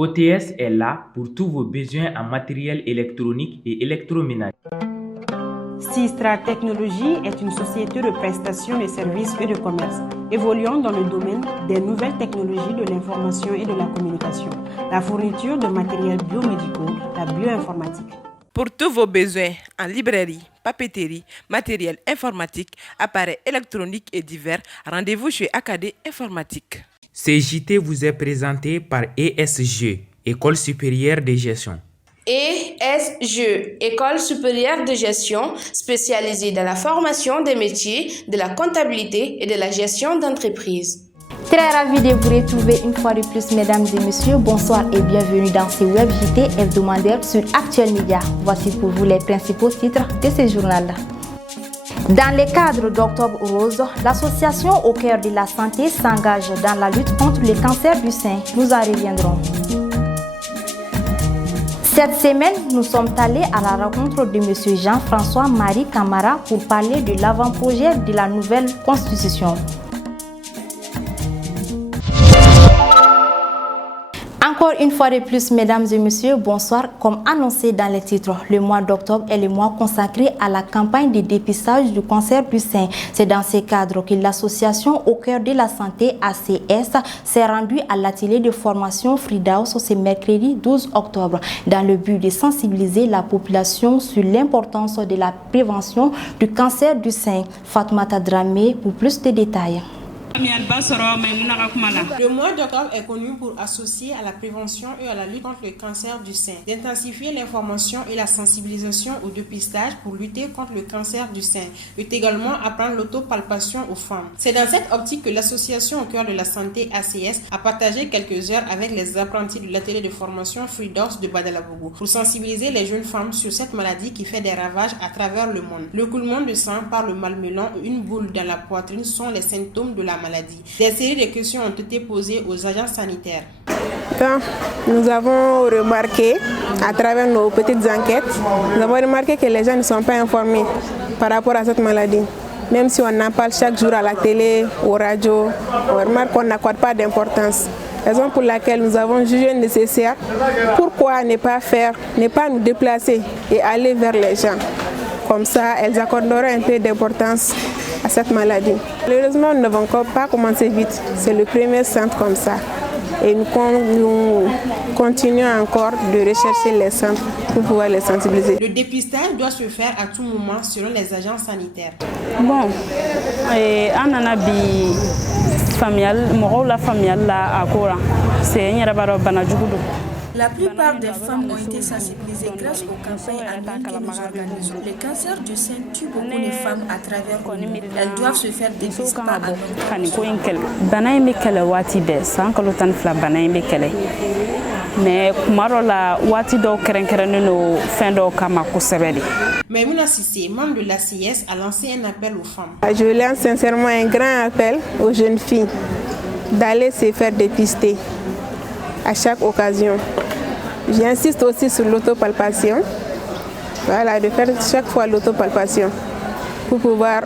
OTS est là pour tous vos besoins en matériel électronique et électroménager. Sistra Technologies est une société de prestation de services et de commerce, évoluant dans le domaine des nouvelles technologies de l'information et de la communication, la fourniture de matériels biomédicaux, la bioinformatique. Pour tous vos besoins en librairie, papeterie, matériel informatique, appareils électroniques et divers, rendez-vous chez AKD Informatique. Ce JT vous est présenté par ESG, École supérieure de gestion. ESG, École supérieure de gestion, spécialisée dans la formation des métiers de la comptabilité et de la gestion d'entreprise. Très ravi de vous retrouver une fois de plus, mesdames et messieurs. Bonsoir et bienvenue dans ce web JT hebdomadaire sur Actuel Média. Voici pour vous les principaux titres de ce journal. Dans le cadre d'Octobre Rose, l'association au cœur de la santé s'engage dans la lutte contre le cancer du sein. Nous en reviendrons. Cette semaine, nous sommes allés à la rencontre de M. Jean-François-Marie Camara pour parler de l'avant-projet de la nouvelle constitution. Encore une fois de plus, mesdames et messieurs, bonsoir. Comme annoncé dans les titres, le mois d'octobre est le mois consacré à la campagne de dépistage du cancer du sein. C'est dans ce cadre que l'association au cœur de la santé ACS s'est rendue à l'atelier de formation Fridaus ce mercredi 12 octobre dans le but de sensibiliser la population sur l'importance de la prévention du cancer du sein. Fatmata Dramé pour plus de détails. Le mois d'octobre est connu pour associer à la prévention et à la lutte contre le cancer du sein, d'intensifier l'information et la sensibilisation au dépistage pour lutter contre le cancer du sein, et également apprendre l'autopalpation aux femmes. C'est dans cette optique que l'association au cœur de la santé ACS a partagé quelques heures avec les apprentis de l'atelier de formation Fridaus de Badalabougou pour sensibiliser les jeunes femmes sur cette maladie qui fait des ravages à travers le monde. Le coulement de sang par le malmelon ou une boule dans la poitrine sont les symptômes de la maladie. Des séries de questions ont été posées aux agents sanitaires. Quand nous avons remarqué, à travers nos petites enquêtes, nous avons remarqué que les gens ne sont pas informés par rapport à cette maladie. Même si on en parle chaque jour à la télé, aux radios, on remarque qu'on n'accorde pas d'importance. Raison pour laquelle nous avons jugé nécessaire, pourquoi ne pas nous déplacer et aller vers les gens. Comme ça, elles accorderont un peu d'importance à cette maladie. Malheureusement, nous n'avons encore pas commencé vite. C'est le premier centre comme ça. Et nous continuons encore de rechercher les centres pour pouvoir les sensibiliser. Le dépistage doit se faire à tout moment selon les agents sanitaires. Bon, on en a bi familial, la familiale la akora. C'est une rabaro banajugudo. La plupart des femmes ont été sensibilisées grâce aux campagnes annuelles que nous organisons. Le cancer du sein tue beaucoup de femmes à travers le monde. Elles doivent se faire dépister par mais kumarola wati do kerenkerenu no fendo kama kusebedi. Mais Mouna Sissé, membre de l'ACS, a lancé un appel aux femmes. Je lance sincèrement un grand appel aux jeunes filles d'aller se faire dépister à chaque occasion. J'insiste aussi sur l'autopalpation. Voilà, de faire chaque fois l'autopalpation pour pouvoir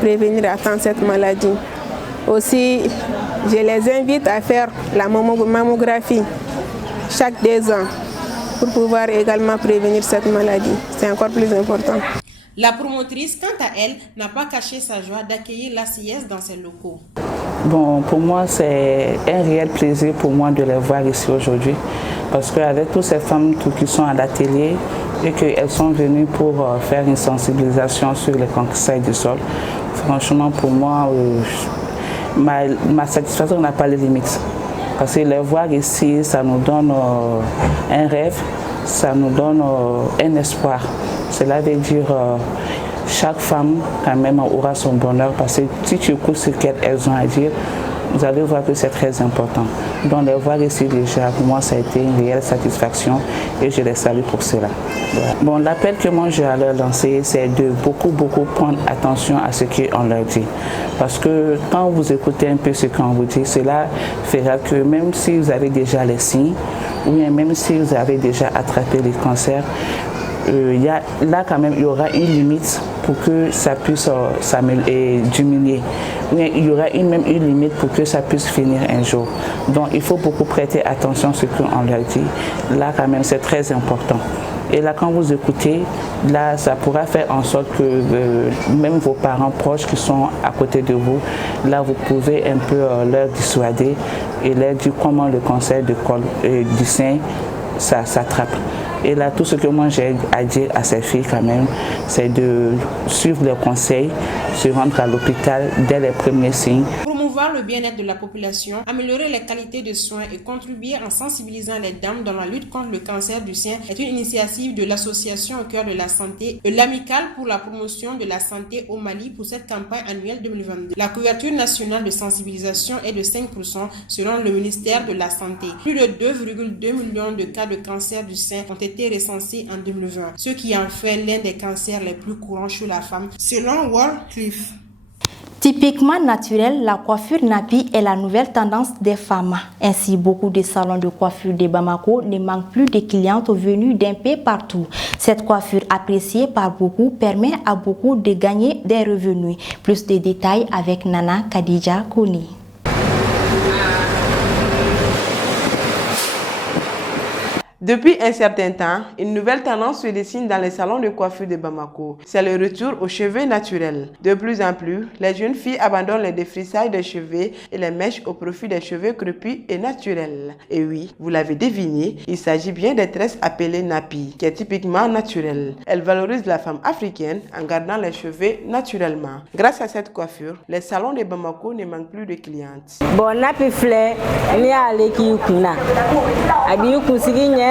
prévenir à temps cette maladie. Aussi, je les invite à faire la mammographie chaque 2 ans pour pouvoir également prévenir cette maladie. C'est encore plus important. La promotrice, quant à elle, n'a pas caché sa joie d'accueillir l'ACS dans ses locaux. Bon, pour moi, c'est un réel plaisir pour moi de les voir ici aujourd'hui. Parce qu'avec toutes ces femmes qui sont à l'atelier et qu'elles sont venues pour faire une sensibilisation sur les cancers du sol, franchement, pour moi, ma satisfaction n'a pas de limite. Parce que les voir ici, ça nous donne un rêve, ça nous donne un espoir. Cela veut dire chaque femme quand même aura son bonheur parce que si tu écoutes ce qu'elles ont à dire, vous allez voir que c'est très important. Donc les voir ici déjà, pour moi ça a été une réelle satisfaction et je les salue pour cela. Voilà. Bon, l'appel que moi j'ai à leur lancer, c'est de beaucoup prendre attention à ce qu'on leur dit. Parce que quand vous écoutez un peu ce qu'on vous dit, cela fera que même si vous avez déjà les signes, ou bien même si vous avez déjà attrapé les cancers, là quand même il y aura une limite pour que ça puisse diminuer. Il y aura même une limite pour que ça puisse finir un jour. Donc il faut beaucoup prêter attention à ce qu'on leur dit. Là quand même c'est très important. Et là, quand vous écoutez, là, ça pourra faire en sorte que même vos parents proches qui sont à côté de vous, là, vous pouvez un peu leur dissuader et leur dire comment le cancer du sein, ça s'attrape. Et là, tout ce que moi j'ai à dire à ces filles quand même, c'est de suivre les conseils, se rendre à l'hôpital dès les premiers signes. Promouvoir le bien-être de la population, améliorer les qualités de soins et contribuer en sensibilisant les dames dans la lutte contre le cancer du sein est une initiative de l'association au cœur de la santé et l'amicale pour la promotion de la santé au Mali pour cette campagne annuelle 2022. La couverture nationale de sensibilisation est de 5% selon le ministère de la Santé. Plus de 2,2 millions de cas de cancer du sein ont été recensés en 2020, ce qui en fait l'un des cancers les plus courants chez la femme, selon World Cliff. Typiquement naturelle, la coiffure nappy est la nouvelle tendance des femmes. Ainsi, beaucoup de salons de coiffure de Bamako ne manquent plus de clientes venues d'un peu partout. Cette coiffure appréciée par beaucoup permet à beaucoup de gagner des revenus. Plus de détails avec Nana Khadija Kouni. Depuis un certain temps, une nouvelle tendance se dessine dans les salons de coiffure de Bamako. C'est le retour aux cheveux naturels. De plus en plus, les jeunes filles abandonnent les défrissages des cheveux et les mèches au profit des cheveux crépus et naturels. Et oui, vous l'avez deviné, il s'agit bien des tresses appelées nappy, qui est typiquement naturelle. Elle valorise la femme africaine en gardant les cheveux naturellement. Grâce à cette coiffure, les salons de Bamako ne manquent plus de clientes. Bon, nappy fleur, ni ale ki ukuna. Abi ukusigine.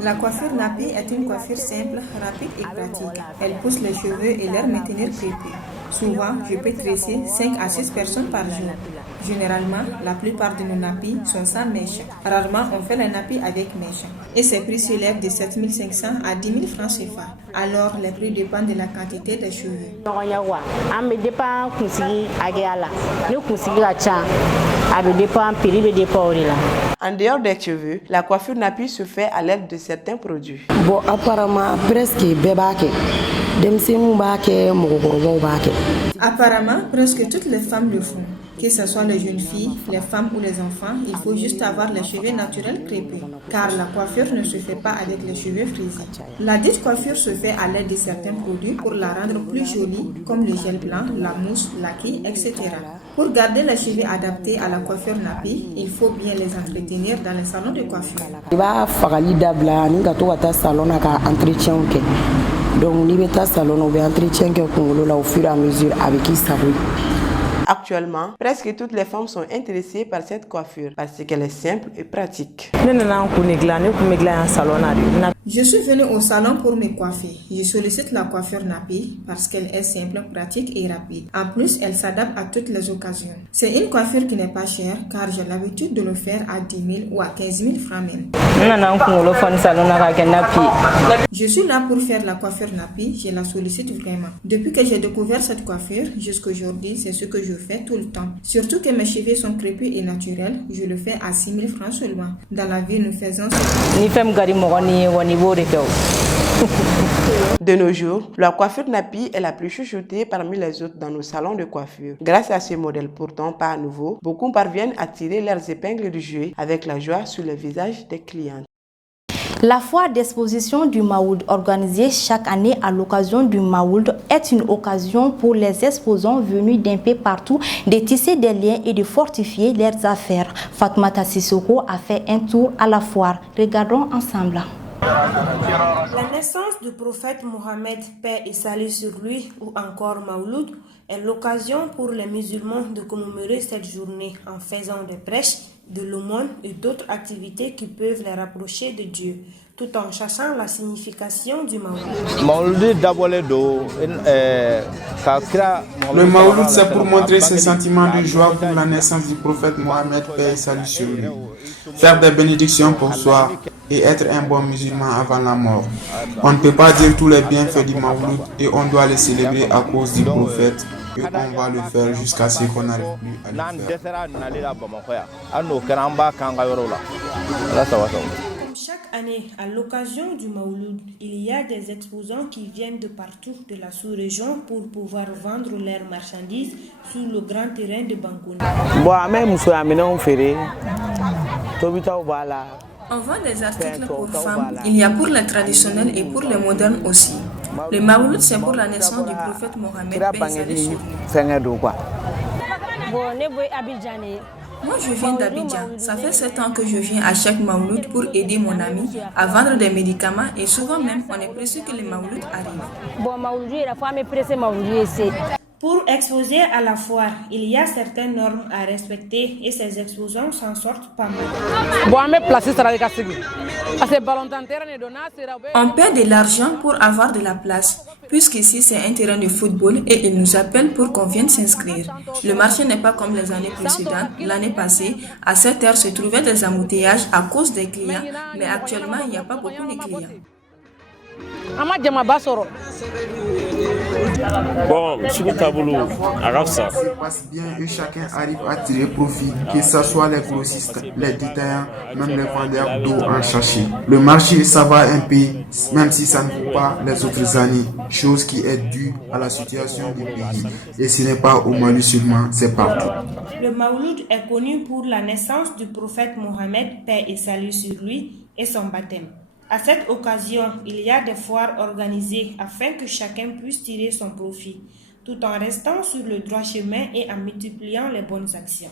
La coiffure nappy est une coiffure simple, rapide et pratique. Elle pousse les cheveux et leur maintenir crépus. Souvent, je peux tresser 5 à 6 personnes par jour. Généralement, la plupart de nos nappys sont sans mèche. Rarement, on fait les nappys avec mèche. Et ces prix s'élèvent de 7 500 à 10 000 francs CFA. Alors, les prix dépendent de la quantité des cheveux. En dehors des cheveux, la coiffure nappy se fait à l'aide de certains produits. Bon, apparemment, presque toutes les femmes le font. Que ce soit les jeunes filles, les femmes ou les enfants, il faut juste avoir les cheveux naturels crépus, car la coiffure ne se fait pas avec les cheveux frisés. La dite coiffure se fait à l'aide de certains produits pour la rendre plus jolie, comme le gel blanc, la mousse, l'acquis, etc. Pour garder les cheveux adaptés à la coiffure nappy, il faut bien les entretenir dans les salons de coiffure. Donc, ni beta salon ou entretien que au fur et à mesure avec qui ça brille. Actuellement, presque toutes les femmes sont intéressées par cette coiffure parce qu'elle est simple et pratique. Je suis venue au salon pour me coiffer. Je sollicite la coiffure nappy parce qu'elle est simple, pratique et rapide. En plus, elle s'adapte à toutes les occasions. C'est une coiffure qui n'est pas chère car j'ai l'habitude de le faire à 10 000 ou à 15 000 francs même. Je suis là pour faire la coiffure nappy, je la sollicite vraiment. Depuis que j'ai découvert cette coiffure, jusqu'à aujourd'hui, c'est ce que je fais tout le temps. Surtout que mes cheveux sont crépus et naturels, je le fais à 6 000 francs seulement. Dans la vie, nous faisons De nos jours, la coiffure nappy est la plus chouchoutée parmi les autres dans nos salons de coiffure. Grâce à ce modèle pourtant pas nouveau, beaucoup parviennent à tirer leurs épingles du jeu avec la joie sur le visage des clients. La foire d'exposition du Maould, organisée chaque année à l'occasion du Maould, est une occasion pour les exposants venus d'un peu partout de tisser des liens et de fortifier leurs affaires. Fatmata Sissoko a fait un tour à la foire. Regardons ensemble. La naissance du prophète Mohammed, paix et salut sur lui, ou encore Mauloud, est l'occasion pour les musulmans de commémorer cette journée en faisant des prêches, de l'aumône et d'autres activités qui peuvent les rapprocher de Dieu, tout en cherchant la signification du Mauloud. Le Mauloud, c'est pour montrer ses sentiments de joie pour la naissance du prophète Mohammed, paix et salut sur lui. Faire des bénédictions pour soi et être un bon musulman avant la mort. On ne peut pas dire tous les bienfaits du Mauloud et on doit les célébrer à cause du prophète. Et on va le faire jusqu'à ce qu'on n'arrive plus à le faire. Comme chaque année, à l'occasion du Maouloud, il y a des exposants qui viennent de partout de la sous-région pour pouvoir vendre leurs marchandises sur le grand terrain de Bangouni. On vend des articles pour femmes, il y a pour les traditionnels et pour les modernes aussi. Le Maouloud, c'est pour la naissance du prophète Mohammed. Moi, je viens d'Abidjan. Ça fait 7 ans que je viens à chaque Maouloud pour aider mon ami à vendre des médicaments et souvent même, on est pressé que le Maouloud arrive. Pour exposer à la foire, il y a certaines normes à respecter et ces exposants s'en sortent pas mal. On paie de l'argent pour avoir de la place, puisqu'ici c'est un terrain de football et ils nous appellent pour qu'on vienne s'inscrire. Le marché n'est pas comme les années précédentes. L'année passée, à cette heure se trouvaient des embouteillages à cause des clients, mais actuellement il n'y a pas beaucoup de clients. Bon, se passe bien et chacun arrive à tirer profit, que ce soit les grossistes, les détaillants, même les vendeurs d'eau en sachet. Le marché, ça va un peu, même si ça ne vaut pas les autres années, chose qui est due à la situation du pays. Et ce n'est pas au Mali seulement, c'est partout. Le Maouloud est connu pour la naissance du prophète Mohammed, paix et salut sur lui, et son baptême. À cette occasion, il y a des foires organisées afin que chacun puisse tirer son profit, tout en restant sur le droit chemin et en multipliant les bonnes actions.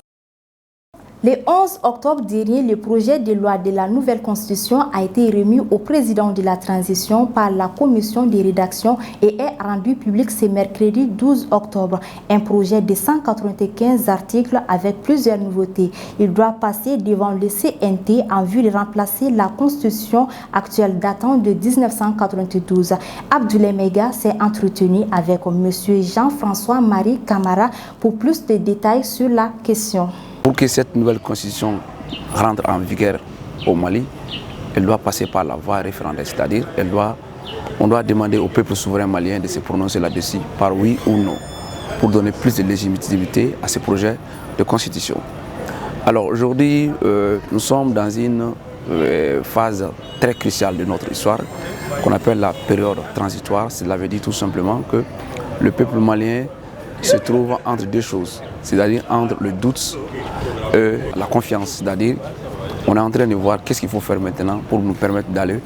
Le 11 octobre dernier, le projet de loi de la nouvelle constitution a été remis au président de la transition par la commission de rédaction et est rendu public ce mercredi 12 octobre. Un projet de 195 articles avec plusieurs nouveautés. Il doit passer devant le CNT en vue de remplacer la constitution actuelle datant de 1992. Abdoulaye Mega s'est entretenu avec M. Jean-François Marie Camara pour plus de détails sur la question. Pour que cette nouvelle constitution rentre en vigueur au Mali, elle doit passer par la voie référendaire, c'est-à-dire on doit demander au peuple souverain malien de se prononcer là-dessus par oui ou non, pour donner plus de légitimité à ce projet de constitution. Alors aujourd'hui, nous sommes dans une phase très cruciale de notre histoire, qu'on appelle la période transitoire. Cela veut dire tout simplement que le peuple malien se trouve entre deux choses, c'est-à-dire entre le doute et la confiance. C'est-à-dire, on est en train de voir qu'est-ce qu'il faut faire maintenant pour nous permettre d'aller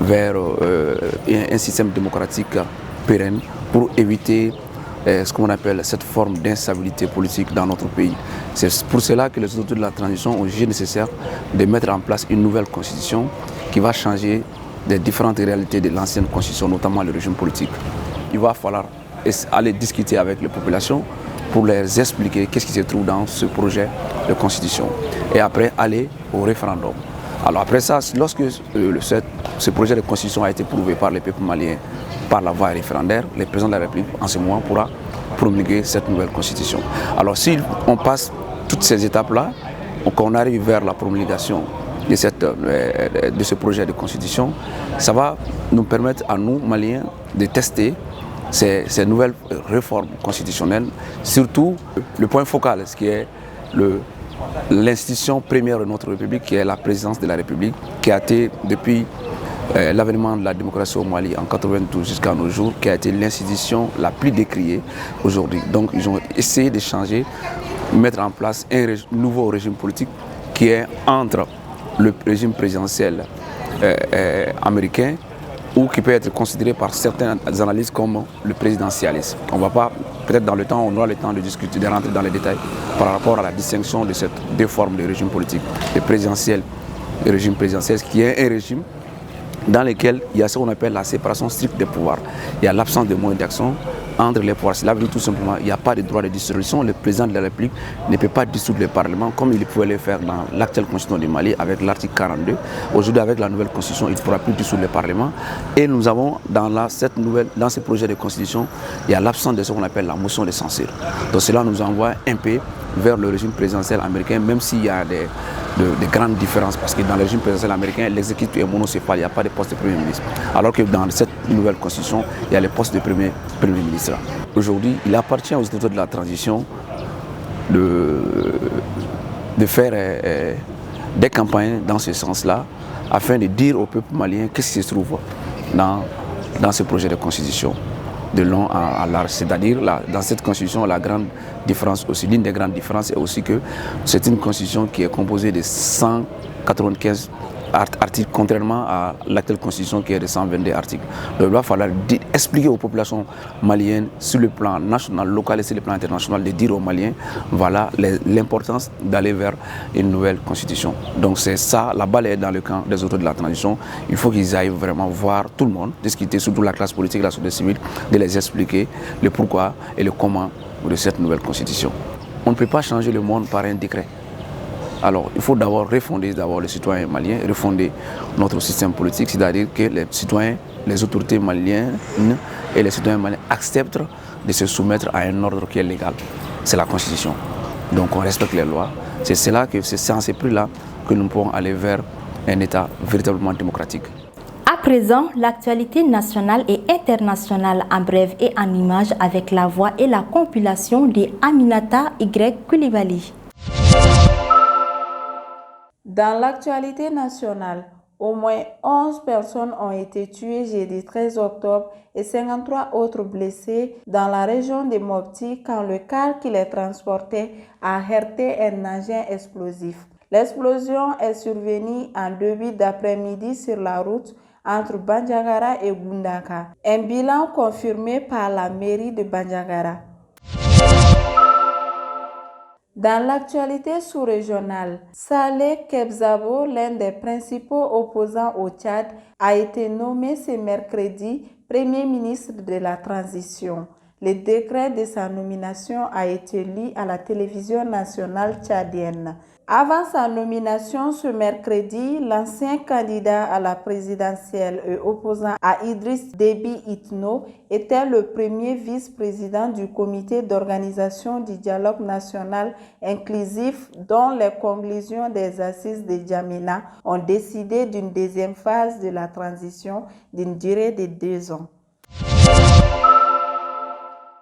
vers un système démocratique pérenne pour éviter ce qu'on appelle cette forme d'instabilité politique dans notre pays. C'est pour cela que les autorités de la transition ont jugé nécessaire de mettre en place une nouvelle constitution qui va changer les différentes réalités de l'ancienne constitution, notamment le régime politique. Il va falloir aller discuter avec les populations pour leur expliquer qu'est-ce qui se trouve dans ce projet de constitution et après aller au référendum. Alors après ça, lorsque ce projet de constitution a été prouvé par les peuples maliens par la voie référendaire, le président de la République en ce moment pourra promulguer cette nouvelle constitution. Alors si on passe toutes ces étapes-là, qu'on arrive vers la promulgation de ce projet de constitution, ça va nous permettre à nous, Maliens, de tester ces nouvelles réformes constitutionnelles, surtout le point focal, ce qui est l'institution première de notre République, qui est la présidence de la République, qui a été, depuis l'avènement de la démocratie au Mali en 1992 jusqu'à nos jours, qui a été l'institution la plus décriée aujourd'hui. Donc ils ont essayé de changer, mettre en place un nouveau régime politique qui est entre le régime présidentiel américain, ou qui peut être considéré par certaines analyses comme le présidentialisme. On va pas, peut-être dans le temps, on aura le temps de discuter, de rentrer dans les détails par rapport à la distinction de ces deux formes de régime politique, le présidentiel et le régime présidentiel, qui est un régime dans lequel il y a ce qu'on appelle la séparation stricte des pouvoirs. Il y a l'absence de moyens d'action entre les pouvoirs. Cela veut dire tout simplement qu'il n'y a pas de droit de dissolution. Le président de la République ne peut pas dissoudre le Parlement comme il pouvait le faire dans l'actuelle constitution du Mali avec l'article 42. Aujourd'hui, avec la nouvelle constitution, il ne pourra plus dissoudre le Parlement. Et nous avons dans ce projet de constitution, il y a l'absence de ce qu'on appelle la motion de censure. Donc cela nous envoie un peu vers le régime présidentiel américain, même s'il y a des grandes différences, parce que dans le régime présidentiel américain, l'exécutif est monocéphale, il n'y a pas de poste de Premier ministre. Alors que dans cette nouvelle constitution, il y a le poste de Premier ministre. Aujourd'hui, il appartient aux autorités de la transition de faire des campagnes dans ce sens-là, afin de dire au peuple malien qu'est-ce qui se trouve dans ce projet de constitution de long à large. C'est-à-dire, dans cette constitution, la grande différence aussi, l'une des grandes différences est aussi que c'est une constitution qui est composée de 195 articles, contrairement à l'actuelle constitution qui est de 122 articles. Donc il va falloir expliquer aux populations maliennes sur le plan national, local et sur le plan international, de dire aux Maliens, voilà l'importance d'aller vers une nouvelle constitution. Donc c'est ça, la balle est dans le camp des auteurs de la transition. Il faut qu'ils aillent vraiment voir tout le monde, discuter, surtout la classe politique, la société civile, de les expliquer le pourquoi et le comment de cette nouvelle constitution. On ne peut pas changer le monde par un décret. Alors, il faut d'abord refonder les citoyens maliens, refonder notre système politique, c'est-à-dire que les citoyens, les autorités maliennes et les citoyens maliens acceptent de se soumettre à un ordre qui est légal. C'est la Constitution. Donc, on respecte les lois. C'est en ces prix-là que nous pourrons aller vers un État véritablement démocratique. À présent, l'actualité nationale et internationale en bref et en images avec la voix et la compilation de Aminata Y. Koulibaly. Dans l'actualité nationale, au moins 11 personnes ont été tuées jeudi 13 octobre et 53 autres blessées dans la région de Mopti quand le car qui les transportait a heurté un engin explosif. L'explosion est survenue en début d'après-midi sur la route entre Bandiagara et Gundaka. Un bilan confirmé par la mairie de Bandiagara. Dans l'actualité sous-régionale, Saleh Kebzabo, l'un des principaux opposants au Tchad, a été nommé ce mercredi Premier ministre de la Transition. Le décret de sa nomination a été lu à la télévision nationale tchadienne. Avant sa nomination ce mercredi, l'ancien candidat à la présidentielle et opposant à Idriss Déby Itno était le premier vice-président du comité d'organisation du dialogue national inclusif dont les conclusions des assises de Djamena ont décidé d'une deuxième phase de la transition d'une durée de 2 ans.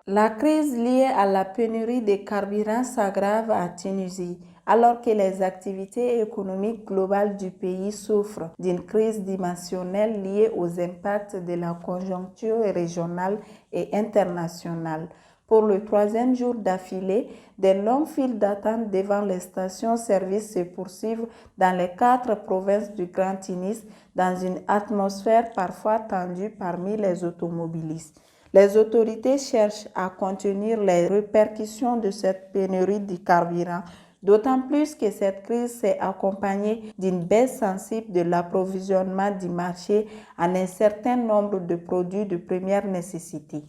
La crise liée à la pénurie de carburant s'aggrave à Tunisie, alors que les activités économiques globales du pays souffrent d'une crise dimensionnelle liée aux impacts de la conjoncture régionale et internationale. Pour le 3e jour d'affilée, des longues files d'attente devant les stations-service se poursuivent dans les 4 provinces du Grand Tunis, dans une atmosphère parfois tendue parmi les automobilistes. Les autorités cherchent à contenir les répercussions de cette pénurie de carburant, d'autant plus que cette crise s'est accompagnée d'une baisse sensible de l'approvisionnement du marché en un certain nombre de produits de première nécessité.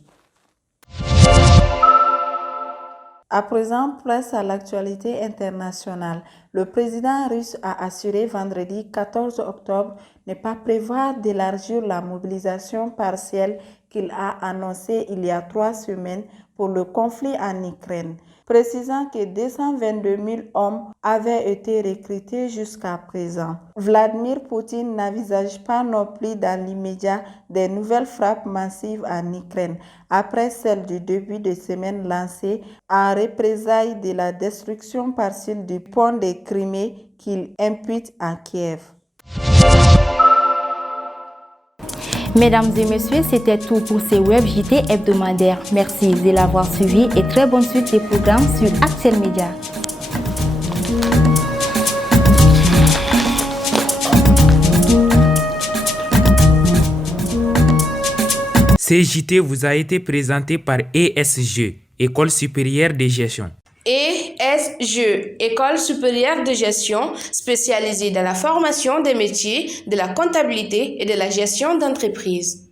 À présent, place à l'actualité internationale. Le président russe a assuré vendredi 14 octobre ne pas prévoir d'élargir la mobilisation partielle qu'il a annoncée il y a 3 semaines pour le conflit en Ukraine, précisant que 222 000 hommes avaient été recrutés jusqu'à présent. Vladimir Poutine n'envisage pas non plus dans l'immédiat des nouvelles frappes massives en Ukraine, après celle du début de semaine lancée en représailles de la destruction partielle du pont de Crimée qu'il impute à Kiev. Mesdames et messieurs, c'était tout pour ces Web JT hebdomadaires. Merci de l'avoir suivi et très bonne suite des programmes sur Actuel Média. Ces JT vous a été présenté par ESG, École supérieure de gestion. ESG, École supérieure de gestion, spécialisée dans la formation des métiers de la comptabilité et de la gestion d'entreprise.